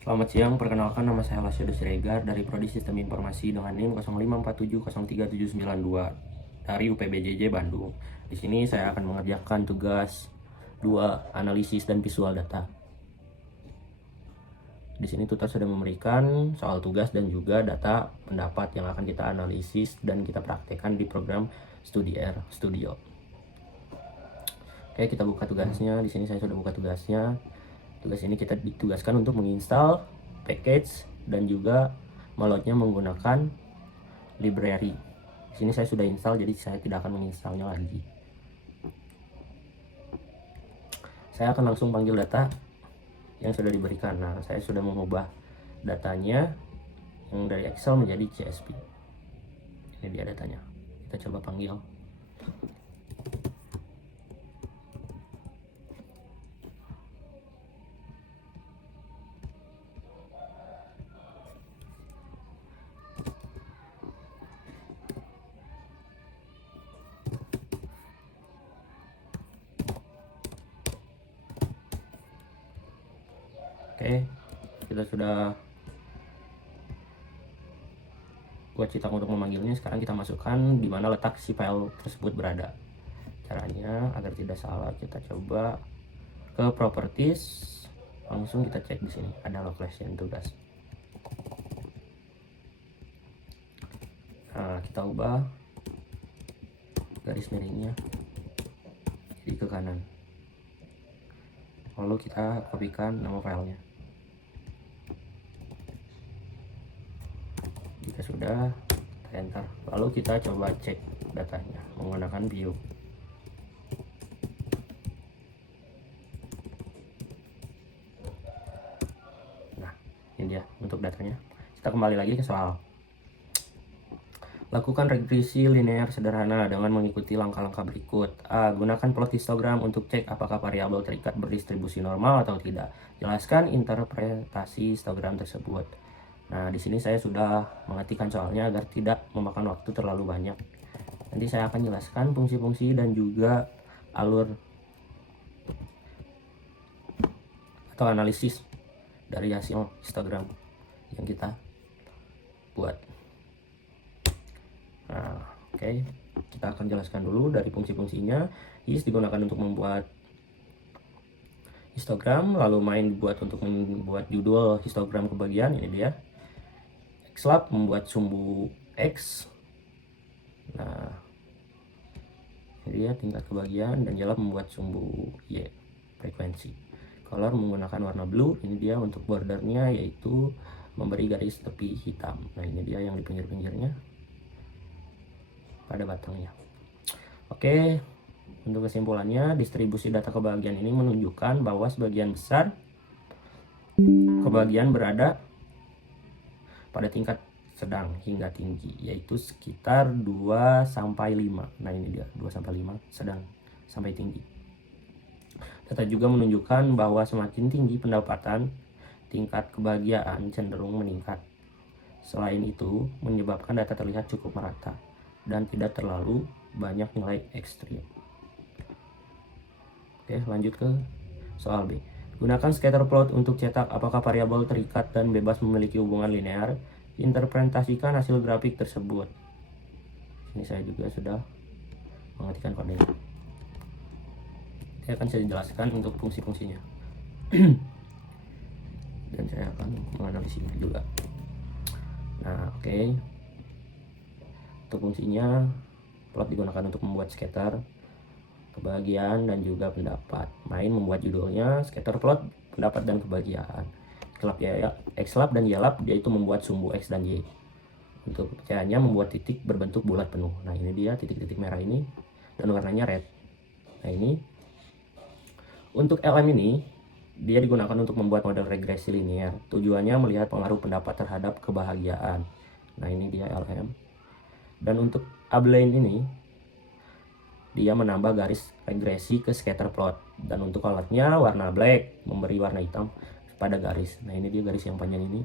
Selamat siang, perkenalkan nama saya Lasio Siregar dari Prodi Sistem Informasi dengan NIM 0547037792 dari UPBJJ Bandung. Di sini saya akan mengerjakan tugas 2 analisis dan visual data. Di sini tutor sudah memberikan soal tugas dan juga data pendapat yang akan kita analisis dan kita praktekkan di program StudiR Studio. Oke, kita buka tugasnya. Di sini saya sudah buka tugasnya. Tugas ini kita ditugaskan untuk menginstal package dan juga meloadnya menggunakan library. Di sini saya sudah install, jadi saya tidak akan menginstalnya lagi. Saya akan langsung panggil data yang sudah diberikan. Nah, saya sudah mengubah datanya yang dari Excel menjadi CSV. Ini dia datanya. Kita coba panggil. Oke, kita sudah buat cetak untuk memanggilnya. Sekarang kita masukkan di mana letak si file tersebut berada. Caranya agar tidak salah, kita coba ke properties, langsung kita cek di sini ada location tugas. Nah, kita ubah garis miringnya jadi ke kanan, lalu kita kopikan nama filenya. Jika sudah, kita enter, lalu kita coba cek datanya menggunakan view. Nah, ini dia untuk datanya. Kita kembali lagi ke soal. Lakukan regresi linear sederhana dengan mengikuti langkah-langkah berikut. A. Gunakan plot histogram untuk cek apakah variabel terikat berdistribusi normal atau tidak. Jelaskan interpretasi histogram tersebut. Nah, di sini saya sudah mengetikkan soalnya agar tidak memakan waktu terlalu banyak. Nanti saya akan jelaskan fungsi-fungsi dan juga alur atau analisis dari hasil histogram yang kita buat. Nah, oke. Kita akan jelaskan dulu dari fungsi-fungsinya. His digunakan untuk membuat histogram, lalu main dibuat untuk membuat judul histogram kebagian, ini dia. Xlab membuat sumbu X. Nah, ini dia tingkat kebagian, dan Ylab membuat sumbu Y, frekuensi. Color menggunakan warna blue, ini dia untuk bordernya, yaitu memberi garis tepi hitam. Nah, ini dia yang di pinggir-pinggirnya pada batangnya. Oke, untuk kesimpulannya, distribusi data kebagian ini menunjukkan bahwa sebagian besar kebagian berada pada tingkat sedang hingga tinggi, yaitu sekitar 2-5. Nah, ini dia 2-5, sedang sampai tinggi. Data juga menunjukkan bahwa semakin tinggi pendapatan, tingkat kebahagiaan cenderung meningkat. Selain itu, menyebabkan data terlihat cukup merata dan tidak terlalu banyak nilai ekstrim. Oke, lanjut ke soal B. Gunakan scatter plot untuk cetak apakah variabel terikat dan bebas memiliki hubungan linear. Interpretasikan hasil grafik tersebut. Ini saya juga sudah mengetikkan kodenya. Saya akan jelaskan untuk fungsi-fungsinya. Dan saya akan menganalisisnya juga. Nah, oke. Untuk fungsinya, plot digunakan untuk membuat scatter, kebahagiaan, dan juga pendapat. Main membuat judulnya scatter plot, pendapat, dan kebahagiaan. Xlab dan Ylab yaitu membuat sumbu X dan Y. Untuk caranya membuat titik berbentuk bulat penuh. Nah, ini dia titik-titik merah ini dan warnanya red. Nah, ini untuk LM ini dia digunakan untuk membuat model regresi linear. Tujuannya melihat pengaruh pendapat terhadap kebahagiaan. Nah, ini dia LM. Dan untuk Ablein ini dia menambah garis regresi ke scatter plot, dan untuk colornya warna black memberi warna hitam pada garis. Nah, ini dia garis yang panjang ini.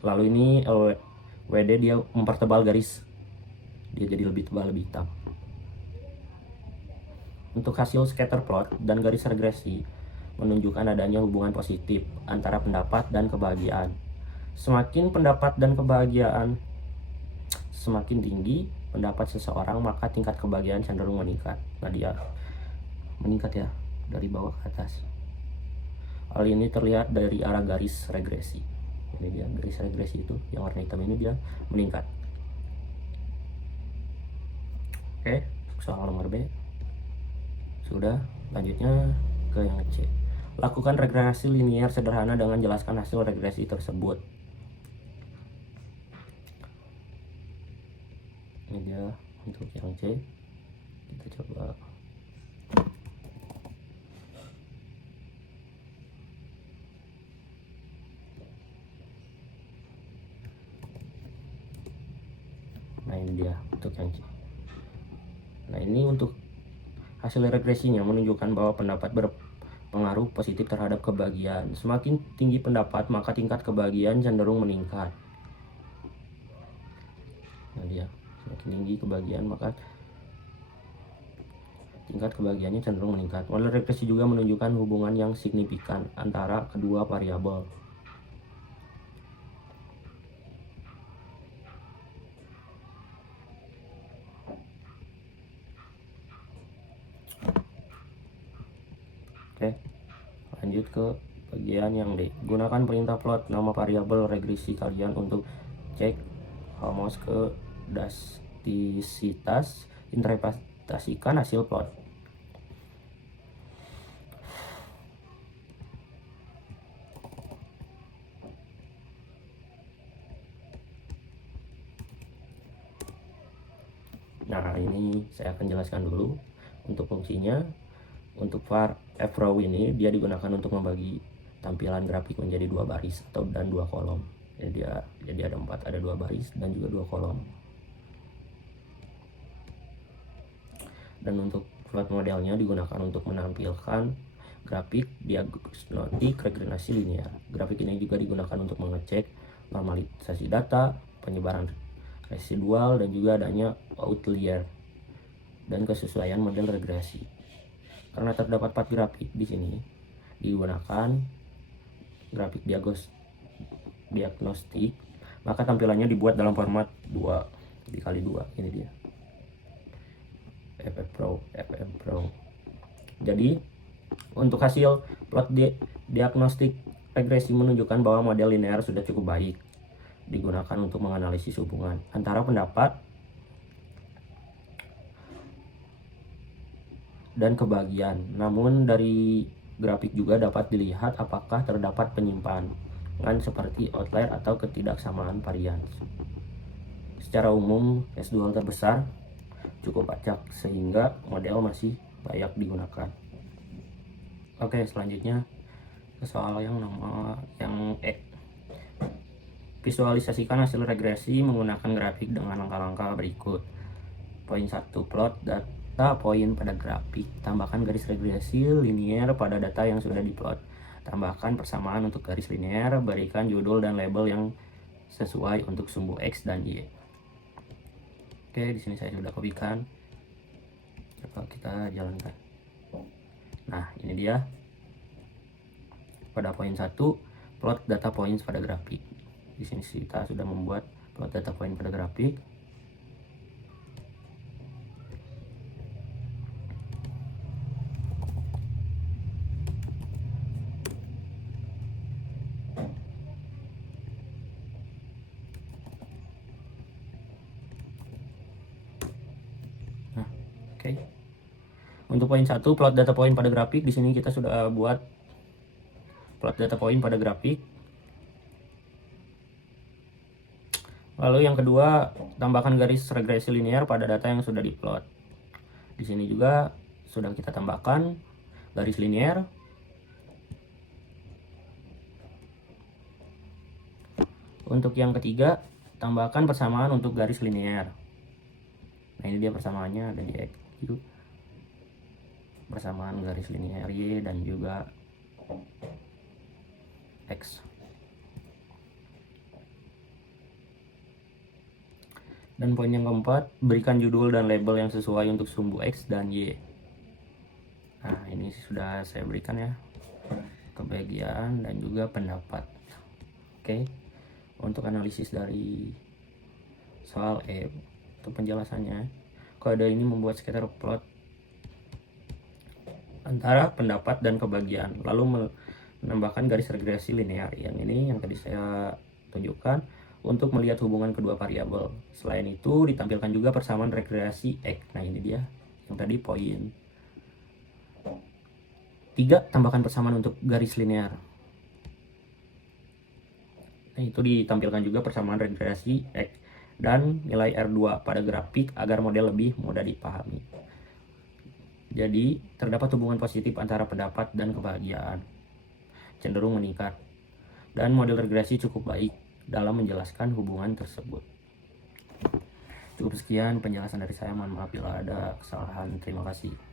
Lalu ini LWD dia mempertebal garis, dia jadi lebih tebal, lebih hitam. Untuk hasil scatter plot dan garis regresi, menunjukkan adanya hubungan positif antara pendapat dan kebahagiaan. Semakin pendapat dan kebahagiaan semakin tinggi pendapat seseorang, maka tingkat kebahagiaan cenderung meningkat. Nah, dia meningkat ya dari bawah ke atas. Hal ini terlihat dari arah garis regresi. Ini dia garis regresi itu yang warna hitam ini, dia meningkat. Oke, soal nomor B sudah. Lanjutnya ke yang C. Lakukan regresi linear sederhana dengan jelaskan hasil regresi tersebut. Ini dia untuk yang C. Kita coba. Nah, ini dia untuk yang C. Nah, ini untuk hasil regresinya menunjukkan bahwa pendapat berpengaruh positif terhadap kebahagiaan. Semakin tinggi pendapat, maka tingkat kebahagiaan cenderung meningkat. Nah, dia semakin tinggi kebahagiaan, maka tingkat kebahagiaannya cenderung meningkat. Model regresi juga menunjukkan hubungan yang signifikan antara kedua variabel. Oke, lanjut ke bagian yang D. Gunakan perintah plot nama variabel regresi kalian untuk cek homos ke dastisitas. Interpretasikan hasil plot. Nah, ini saya akan jelaskan dulu untuk fungsinya. Untuk var frow ini dia digunakan untuk membagi tampilan grafik menjadi 2 baris dan 2 kolom. Jadi ada 4, ada 2 baris dan juga 2 kolom. Dan untuk plot modelnya digunakan untuk menampilkan grafik diagnostik regresi linear. Grafik ini juga digunakan untuk mengecek normalisasi data, penyebaran residual, dan juga adanya outlier dan kesesuaian model regresi. Karena terdapat 4 grafik di sini, digunakan grafik diagnostik, maka tampilannya dibuat dalam format 2x2. Ini dia FF Pro. Jadi untuk hasil plot diagnostik regresi menunjukkan bahwa model linear sudah cukup baik digunakan untuk menganalisis hubungan antara pendapat dan kebahagiaan. Namun dari grafik juga dapat dilihat apakah terdapat penyimpangan seperti outlier atau ketidaksamaan varians. Secara umum, residual terbesar cukup acak sehingga model masih layak digunakan. Oke, selanjutnya soal yang E. Visualisasikan hasil regresi menggunakan grafik dengan langkah-langkah berikut. Poin 1, plot data poin pada grafik. Tambahkan garis regresi linear pada data yang sudah diplot. Tambahkan persamaan untuk garis linear. Berikan judul dan label yang sesuai untuk sumbu X dan Y. Oke, di sini saya sudah kopikan. Coba kita jalankan. Nah, ini dia. Pada poin 1, plot data points pada grafik. Di sini kita sudah membuat plot data point pada grafik. Oke. Untuk poin 1, plot data point pada grafik. Di sini kita sudah buat plot data point pada grafik. Lalu yang kedua, tambahkan garis regresi linear pada data yang sudah diplot. Di sini juga sudah kita tambahkan garis linear. Untuk yang ketiga, tambahkan persamaan untuk garis linear. Nah, ini dia persamaannya, ada di X. Persamaan garis linear Y dan juga X. Dan poin yang keempat, berikan judul dan label yang sesuai untuk sumbu X dan Y. Nah, ini sudah saya berikan ya. kebahagiaan, dan juga pendapat. Oke, untuk analisis dari soal untuk penjelasannya, kode ini membuat scatter plot antara pendapat dan kebahagiaan, lalu menambahkan garis regresi linear. Yang ini yang tadi saya tunjukkan untuk melihat hubungan kedua variabel. Selain itu ditampilkan juga persamaan regresi X. Nah ini dia yang tadi poin 3, tambahkan persamaan untuk garis linear. Nah itu ditampilkan juga persamaan regresi X dan nilai R2 pada grafik agar model lebih mudah dipahami. Jadi terdapat hubungan positif antara pendapat dan kebahagiaan, cenderung meningkat, dan model regresi cukup baik dalam menjelaskan hubungan tersebut. Cukup sekian penjelasan dari saya, mohon maaf bila ada kesalahan. Terima kasih.